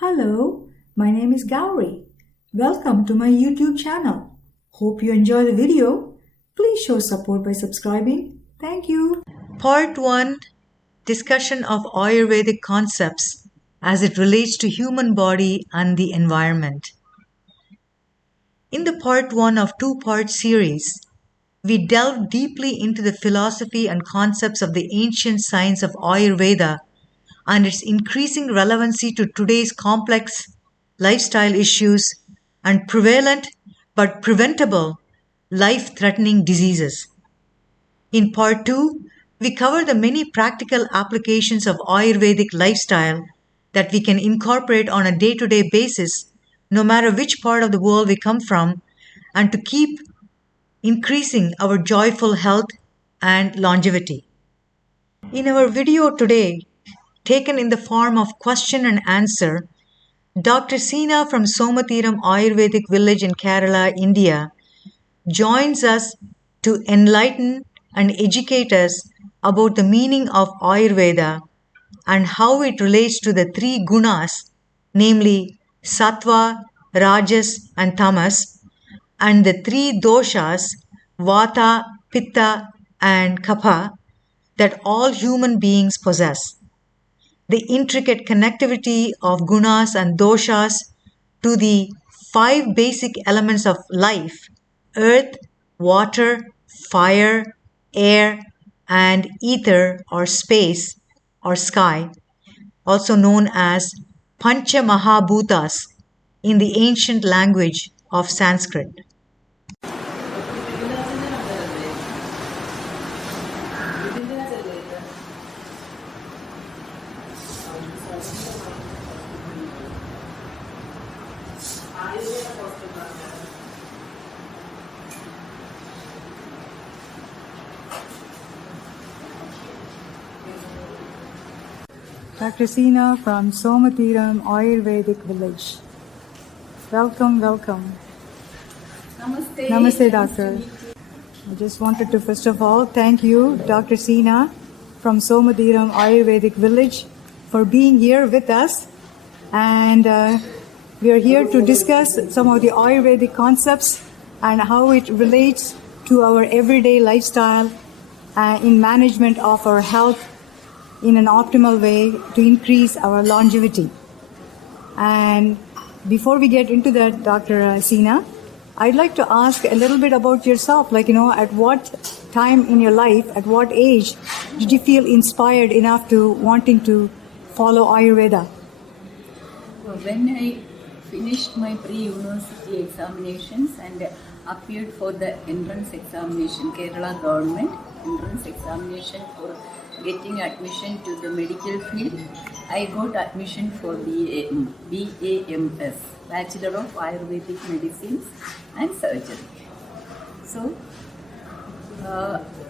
Hello, my name is Gauri. Welcome to my YouTube channel. Hope you enjoy the video. Please show support by subscribing. Thank you. Part 1 Discussion of Ayurvedic Concepts as it relates to human body and the environment. In the Part 1 of two-part series, we delved deeply into the philosophy and concepts of the ancient science of Ayurveda and its increasing relevancy to today's complex lifestyle issues and prevalent but preventable life-threatening diseases. In Part 2, we cover the many practical applications of Ayurvedic lifestyle that we can incorporate on a day-to-day basis, no matter which part of the world we come from, and to keep increasing our joyful health and longevity. In our video today, taken in the form of question and answer, Dr. Seena from Somatheeram Ayurvedic Village in Kerala, India, joins us to enlighten and educate us about the meaning of Ayurveda and how it relates to the three gunas, namely Sattva, Rajas, and Tamas, and the three doshas, Vatta, Pitta, and Kapha, that all human beings possess. The intricate connectivity of gunas and doshas to the 5 basic elements of life: earth, water, fire, air, and ether or space or sky, also known as Pancha Mahabhutas in the ancient language of Sanskrit. Dr. Seena from Somatheeram Ayurvedic Village. Welcome. Namaste. Namaste, Doctor. I just wanted to first of all thank you, Dr. Seena from Somatheeram Ayurvedic Village, for being here with us. And we are here to discuss some of the Ayurvedic concepts and how it relates to our everyday lifestyle in management of our health in an optimal way to increase our longevity. And before we get into that, Dr. Seena, I'd like to ask a little bit about yourself. At what time in your life, at what age did you feel inspired enough to wanting to follow Ayurveda? When I finished my pre-university examinations and appeared for the entrance examination, Kerala government entrance examination for getting admission to the medical field, I got admission for BAMS, Bachelor of Ayurvedic Medicines and Surgery. So,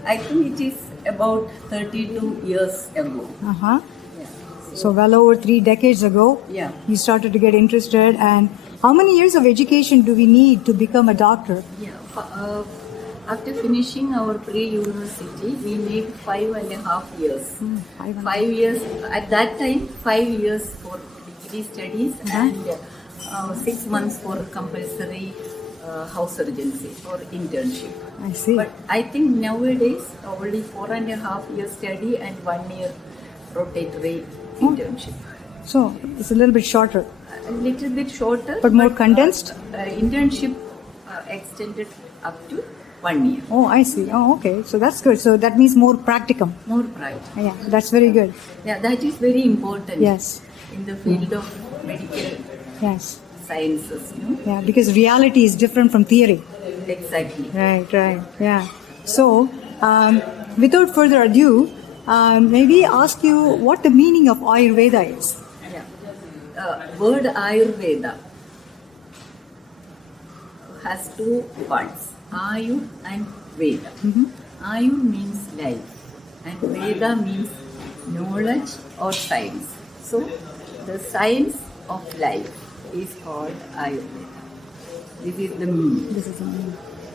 I think it is about 32 years ago. Uh-huh. Yeah. So well over 3 decades ago, you started to get interested. And how many years of education do we need to become a doctor? After finishing our pre-university, we need 5.5 years. 5 years, at that time, 5 years for degree studies and 6 months for compulsory house surgency or internship. I see. But I think nowadays, only 4.5 years study and 1 year rotatory internship. So, it's a little bit shorter. A little bit shorter. But more condensed? Internship extended up to 1 year. Oh, I see. Oh, okay. So that's good. So that means more practicum. More practical. Yeah, that's very good. Yeah, that is very important. Yes. In the field of medical sciences. Yeah, because reality is different from theory. Exactly. Right. Yeah. So, without further ado, maybe ask you what the meaning of Ayurveda is. Yeah. Word Ayurveda has 2 parts, Ayu and Veda. Ayu means life and Veda means knowledge or science. So, the science of life is called Ayurveda. This is the meaning.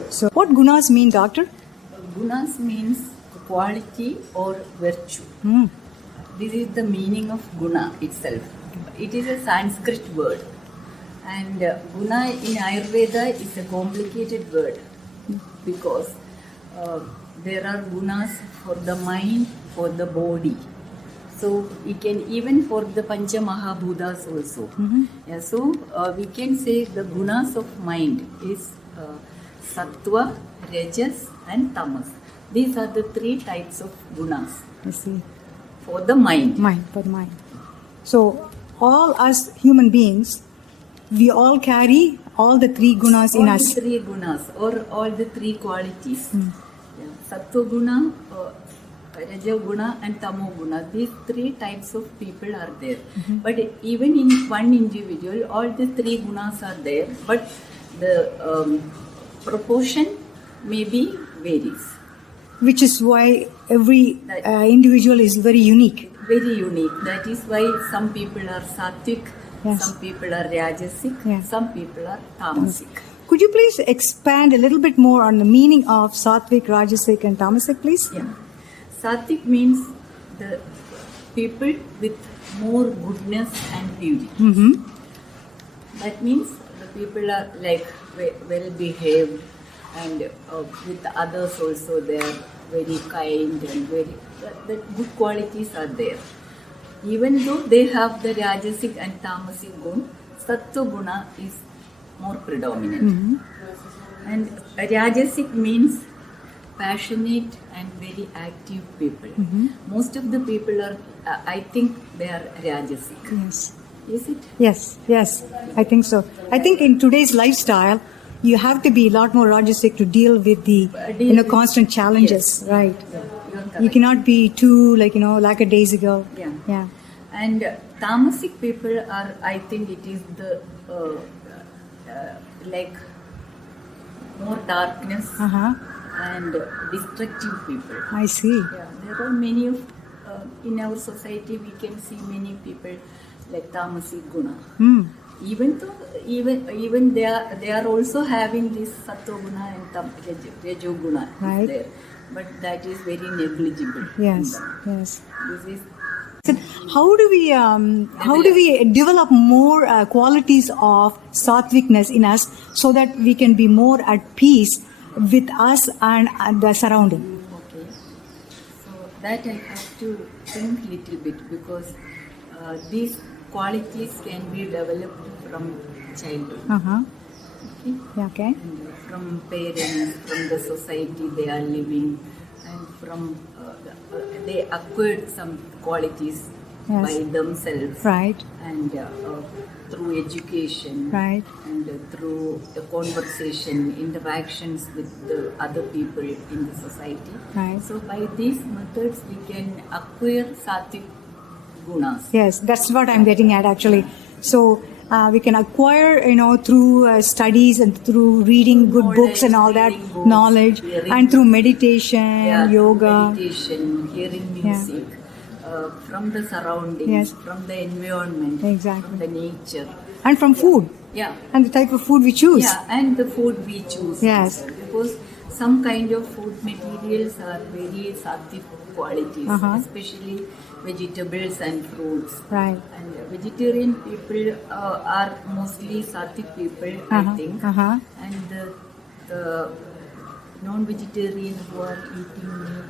So, what gunas mean, doctor? Gunas means quality or virtue. This is the meaning of guna itself. It is a Sanskrit word. And guna in Ayurveda is a complicated word because there are gunas for the mind, for the body. So we can even for the Pancha Mahabhutas also. Yeah, so we can say the gunas of mind is Sattva, Rajas and Tamas. These are the three types of gunas. I see. For the mind. For the mind. So all us human beings, we all carry all the three gunas in us. All the three gunas or all the three qualities. Yeah. Sattva guna, Raja guna and Tamo guna. These three types of people are there. But even in one individual, all the three gunas are there. But the proportion maybe varies. Which is why every individual is very unique. Very unique. That is why some people are sattvic, Yes. some people are rajasic, Yes. some people are tamasic. Could you please expand a little bit more on the meaning of Sattvic, Rajasic and Tamasic, please? Yeah. Sattvic means the people with more goodness and beauty. That means the people are like well behaved and with others also they are very kind and very the good qualities are there. Even though they have the Rajasic and Tamasic gun, Sattva guna is more predominant. And Rajasic means passionate and very active people. Most of the people are, I think they are Rajasic. Yes. Is it? Yes, I think so. I think in today's lifestyle, you have to be a lot more Rajasic to deal with the constant challenges, Yes. right? Yeah, you are You correct. cannot be too lackadaisical. Yeah. And Tamasic people are, I think it is the like more darkness and destructive people. I see. Yeah, there are many of in our society we can see many people like Tamasic guna. Even though even they are also having this Sattva guna and Rajo guna Right. is there, but that is very negligible. Yes. This is How do we develop more qualities of sattvicness in us so that we can be more at peace with us and the surrounding? okay. So that I have to think little bit because these qualities can be developed from childhood. Okay. Yeah, okay. And from parents, from the society they are living, and from they acquired some qualities Yes. by themselves, Right. and through education, Right. and through the conversation, interactions with the other people in the society. Right. So by these methods, we can acquire sattvic gunas. Yes, that's what I'm getting at actually. So we can acquire, through studies and through reading good books and all that Reading books, knowledge, hearing- and through meditation, Yeah, yoga. meditation, hearing music, from the surroundings, Yes. from the environment, Exactly. from the nature. And from food, Yeah. and the type of food we choose. Yeah, and the food we choose. Yes. also, because some kind of food materials are very sattvic qualities, especially vegetables and fruits. Right. And vegetarian people are mostly sattvic people, I think. And the non-vegetarian who are eating meat.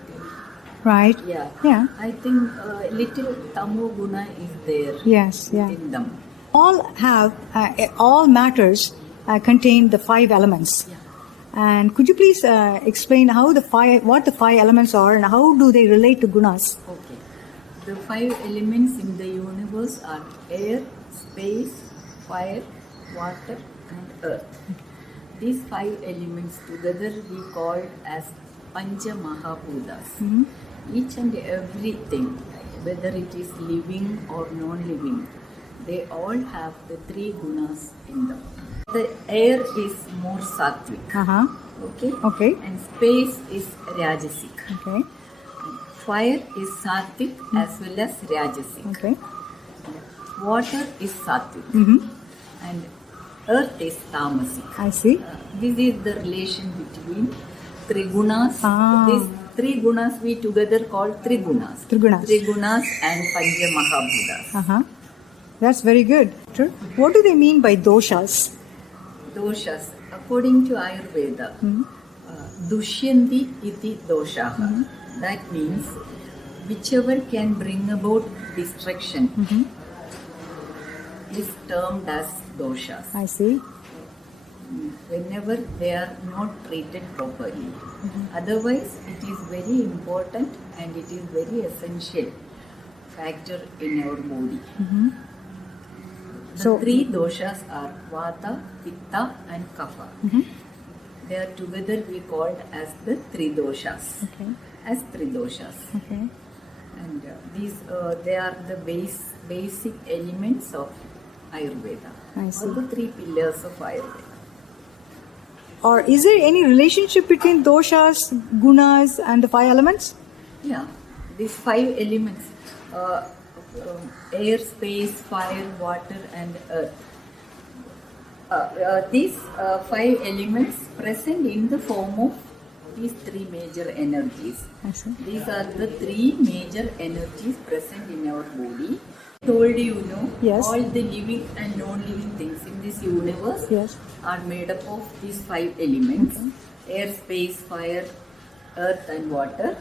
Right. Yeah. I think little tamo guna is there Yes. Yeah. in them. All matters contain the 5 elements. Yeah. And could you please explain what the 5 elements are and how do they relate to gunas? Okay. The 5 elements in the universe are air, space, fire, water, and earth. These 5 elements together we call as Pancha Mahabhutas. Each and everything, whether it is living or non-living, they all have the 3 gunas in them. The air is more sattvic. Okay. And space is rajasic. Okay. Fire is sattvic as well as rajasic. Okay. Water is sattvic. And earth is tamasic. I see. This is the relation between 3 gunas. These 3 gunas we together call 3 gunas. 3 gunas. 3 gunas and Pancha Mahabhutas. That's very good. What do they mean by doshas? Doshas, according to Ayurveda, Dushyanti iti doshaha. That means whichever can bring about destruction is termed as doshas. I see. Whenever they are not treated properly. Otherwise, it is very important and it is very essential factor in our body. The three doshas are Vatta, Pitta and Kapha. They are together we called as the three doshas. As three doshas. And these they are the basic elements of Ayurveda. I see. Or the three pillars of Ayurveda. Or is there any relationship between doshas, gunas and the 5 elements? Yeah, these 5 elements, air, space, fire, water and earth. These 5 elements present in the form of these 3 major energies. These are the 3 major energies present in our body. Told you know, yes. All the living and non-living things in this universe yes. are made up of these 5 elements. Air, space, fire, earth and water.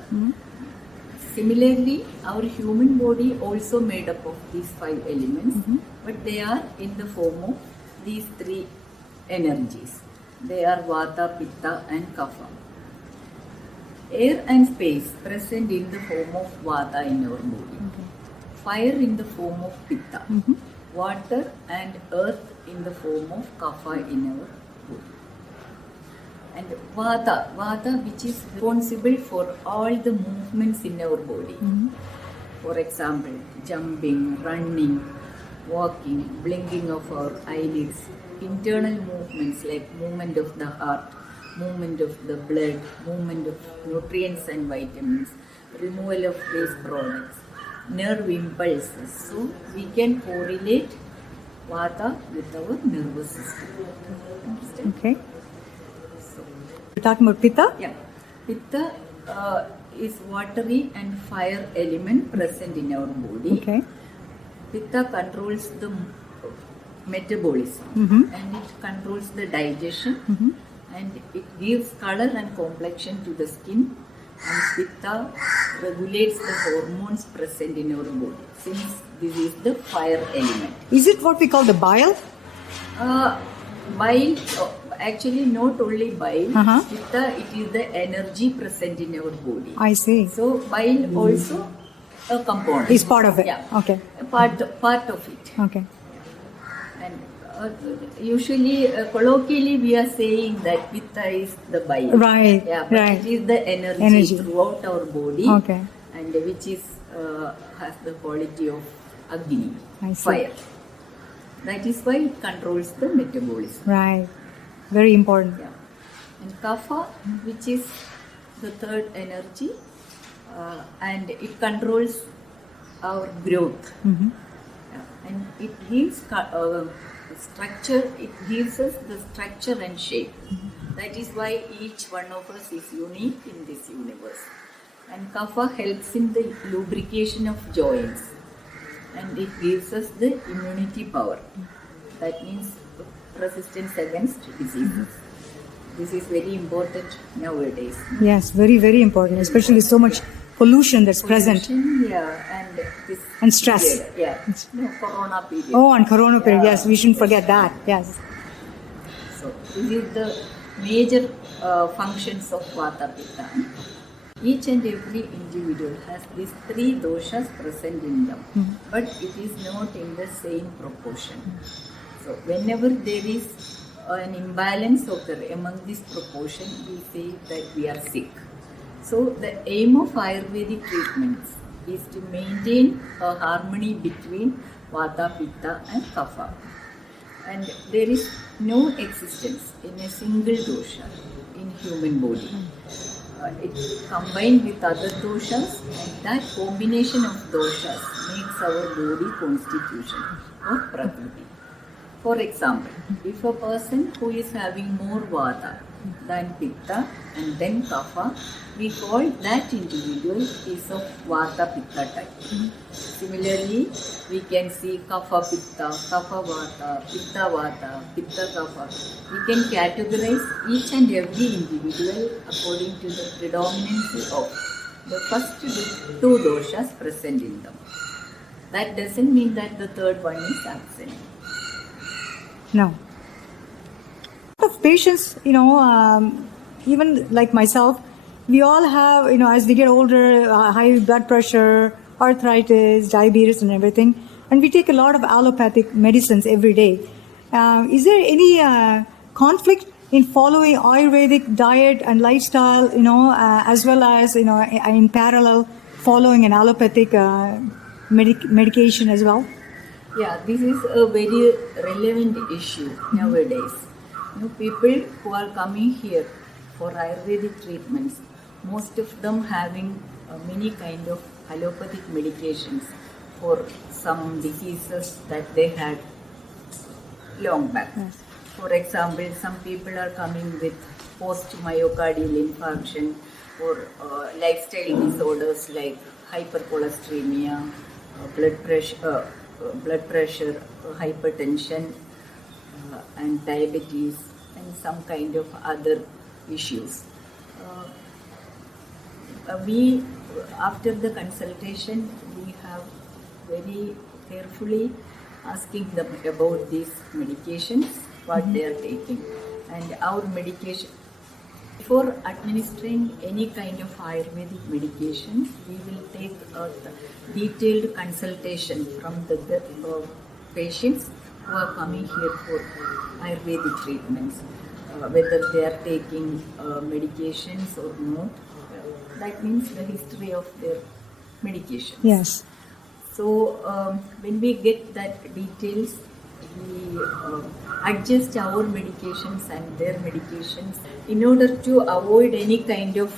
Similarly, our human body also made up of these 5 elements, but they are in the form of these 3 energies. They are Vatta, Pitta and Kapha. Air and space present in the form of Vatta in our body. Fire in the form of Pitta. Water and earth in the form of Kapha in our body. And Vatta which is responsible for all the movements in our body. For example, jumping, running, walking, blinking of our eyelids, internal movements like movement of the heart, movement of the blood, movement of nutrients and vitamins, removal of waste products, nerve impulses. So we can correlate Vata with our nervous system. Understand? Okay. We're talking about Pitta? Yeah. Pitta is watery and fire element present in our body. Okay. Pitta controls the metabolism and it controls the digestion and it gives color and complexion to the skin, and Pitta regulates the hormones present in our body, since this is the fire element. Is it what we call the bile? Bile, actually not only bile, Pitta, it is the energy present in our body. I see. So bile also a component. Is part of it? Yeah. Okay. A part of it. Okay. And usually, colloquially, we are saying that Pitta is the bile. Right. Yeah, but right. it is the energy throughout our body. Okay. And which is has the quality of Agni, I see. fire. That is why it controls the metabolism. Right. Very important. Yeah. And Kapha, which is the third energy, and it controls our growth. Yeah. And it gives structure, it gives us the structure and shape. That is why each one of us is unique in this universe. And Kapha helps in the lubrication of joints. And it gives us the immunity power. That means resistance against diseases. This is very important nowadays. Yes, very, very important, especially with so much pollution that's present. Yeah, and this And stress. period, yeah, no, Corona period. Oh, and Corona period. Yeah. Yes, we shouldn't forget that. Yes. So this is the major functions of Vata Pitta. Each and every individual has these 3 doshas present in them, but it is not in the same proportion. So whenever there is an imbalance occur among this proportion, we say that we are sick. So the aim of Ayurvedic treatments is to maintain a harmony between Vata, Pitta and Kapha. And there is no existence in a single dosha in human body. It combined with other doshas, and that combination of doshas makes our body constitution or prakriti. For example, if a person who is having more vata then Pitta, and then Kapha, we call that individual is of Vatta Pitta type. Similarly, we can see Kapha Pitta, Kapha Vatta, Pitta Vatta, Pitta Kapha. We can categorize each and every individual according to the predominancy of the first two doshas present in them. That doesn't mean that the third one is absent. No. Of patients, even like myself, we all have, as we get older, high blood pressure, arthritis, diabetes, and everything, and we take a lot of allopathic medicines every day. Is there any conflict in following Ayurvedic diet and lifestyle, as well as, in parallel, following an allopathic medication as well? Yeah, this is a very relevant issue nowadays. People who are coming here for Ayurvedic treatments, most of them having many kind of allopathic medications for some diseases that they had long back. Yes. For example, some people are coming with post-myocardial infarction or lifestyle disorders like hypercholesteremia, blood pressure, hypertension, and diabetes, and some kind of other issues. We, after the consultation, we have very carefully asking them about these medications, what they are taking, and our medication. Before administering any kind of Ayurvedic medications, we will take a detailed consultation from the patients who are coming here for Ayurvedic treatments, whether they are taking medications or not. That means the history of their medications. Yes. So when we get that details, we adjust our medications and their medications in order to avoid any kind of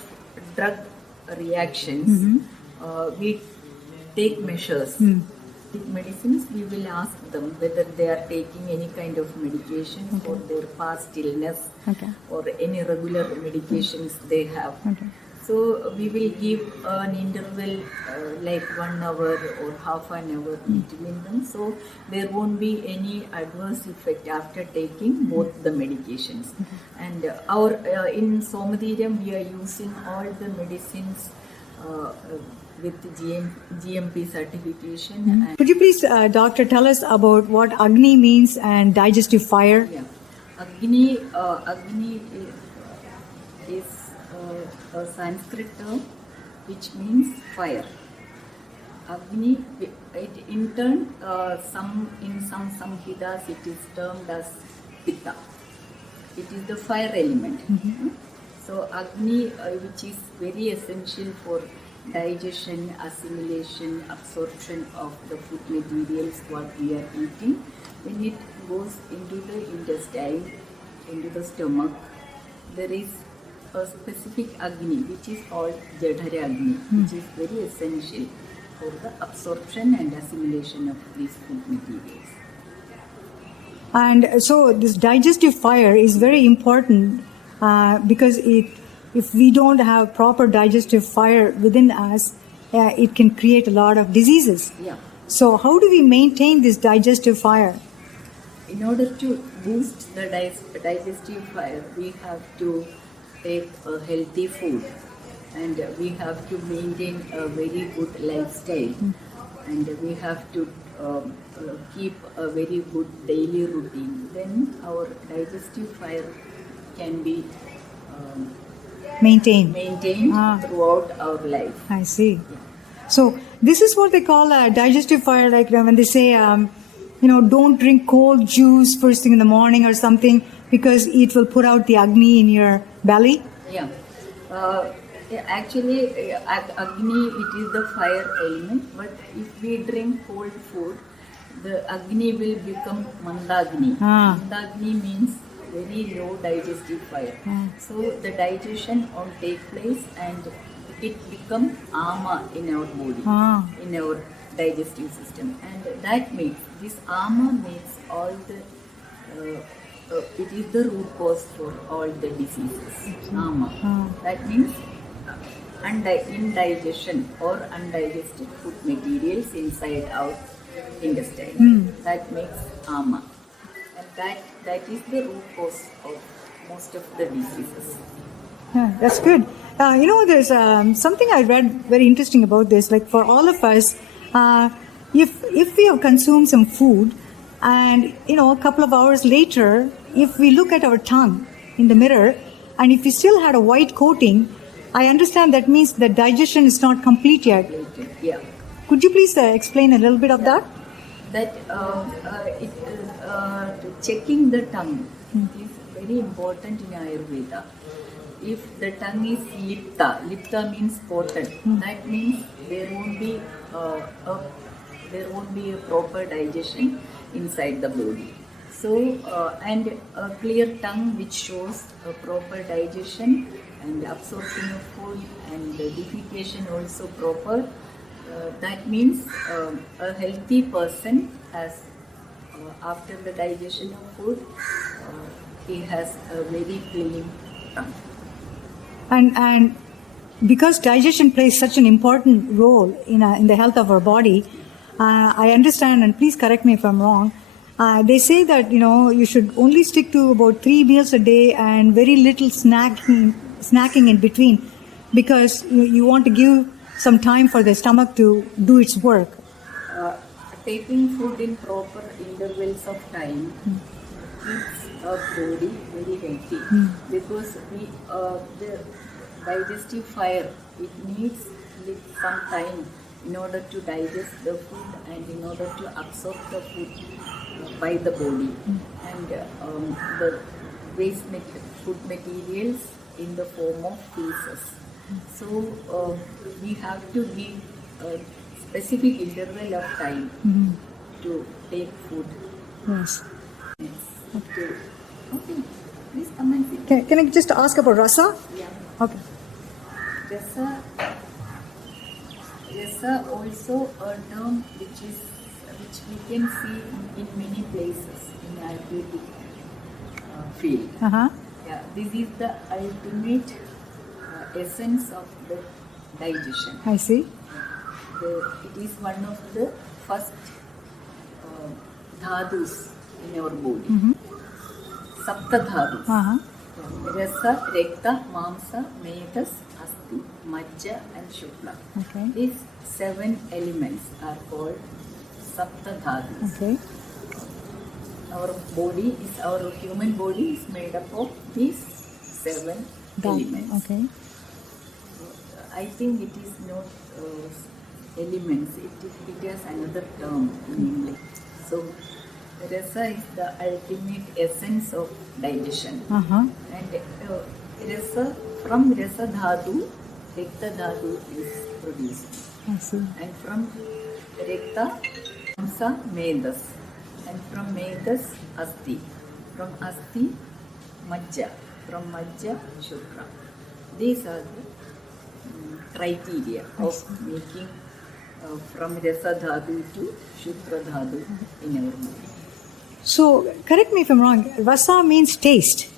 drug reactions. We take measures. With medicines, we will ask them whether they are taking any kind of medication for their past illness or any regular medications they have. So we will give an interval like 1 hour or half an hour between them. So there won't be any adverse effect after taking both the medications. And our in Somatheeram we are using all the medicines with GMP certification. Could you please, doctor, tell us about what Agni means and digestive fire? Yeah, Agni is a Sanskrit term which means fire. Agni, in turn, in some Samhitas it is termed as Pitta. It is the fire element. So Agni, which is very essential for digestion, assimilation, absorption of the food materials what we are eating, when it goes into the intestine, into the stomach, there is a specific Agni which is called Jadhara Agni, which is very essential for the absorption and assimilation of these food materials. And so this digestive fire is very important because if we don't have proper digestive fire within us, it can create a lot of diseases. Yeah. So how do we maintain this digestive fire? In order to boost the digestive fire, we have to take a healthy food, and we have to maintain a very good lifestyle, and we have to keep a very good daily routine. Then our digestive fire can be Maintained throughout our life. I see. So this is what they call a digestive fire, like when they say, don't drink cold juice first thing in the morning or something because it will put out the Agni in your belly. Yeah. Actually, Agni, it is the fire element, but if we drink cold food, the Agni will become Mandagni. Mandagni means very low digestive fire. So the digestion won't take place and it becomes ama in our body, in our digestive system. And that makes, this ama makes all the it is the root cause for all the diseases. Ama. That means indigestion or undigested food materials inside our intestine. That makes ama. And that is the root cause of most of the diseases. Yeah, that's good. There's something I read very interesting about this. Like for all of us, if we have consumed some food, and a couple of hours later, if we look at our tongue in the mirror, and if we still had a white coating, I understand that means the digestion is not complete yet. Yeah. Could you please explain a little bit of that? That checking the tongue is very important in Ayurveda. If the tongue is lipta means spotted. That means there won't be a proper digestion inside the body. So and a clear tongue which shows a proper digestion and absorption of food and the defecation also proper. That means a healthy person has after the digestion of food he has a very clean tongue. And because digestion plays such an important role in the health of our body, I understand, and please correct me if I'm wrong, they say that you should only stick to about 3 meals a day and very little snacking in between, because you want to give some time for the stomach to do its work. Taking food in proper intervals of time keeps our body very healthy, because the digestive fire, it needs some time in order to digest the food and in order to absorb the food by the body, and the waste food materials in the form of feces. So we have to give a specific interval of time to take food. Yes. Okay. Please come and sit. Can I just ask about rasa? Yeah. Okay. Rasa also a term which we can see in many places in Ayurvedic field. Yeah, this is the ultimate essence of the digestion. I see. It is one of the first dhadus in our body. Sapta dhadus. Rasa, Rekta, Mamsa, Medas, Asti, Majja and Shukla. Okay. These 7 elements are called Sapta dhadus. Okay. Our human body is made up of these 7 elements. Okay. I think it is not elements, it has another term in English. So, rasa is the ultimate essence of digestion. And rasa, from rasa dhatu, rekta dhatu is produced. I see. And from rekta, mamsa, medas. And from medas, asti. From asti, majja. From majja, shukra. These are the criteria of making from rasa dhatu to shukra dhatu in our body. So, correct me if I'm wrong, rasa means taste.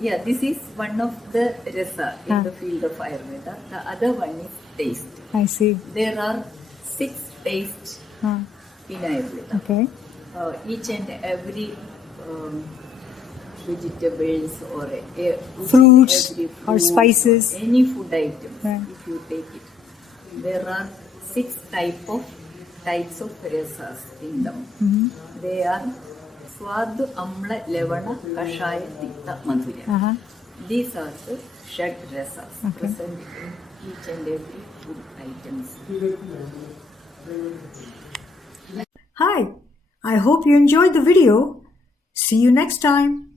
Yeah, this is one of the rasa in the field of Ayurveda. The other one is taste. I see. There are 6 tastes in Ayurveda. Okay. Each and every vegetables or fruits every or spices, any food item, If you take it, there are 6 types of rasas in them. They are Swadu, Amla, Levana, Kashaya, Pitta, Madhurya. These are the Shad rasas present in each and every food items. Hi, I hope you enjoyed the video. See you next time.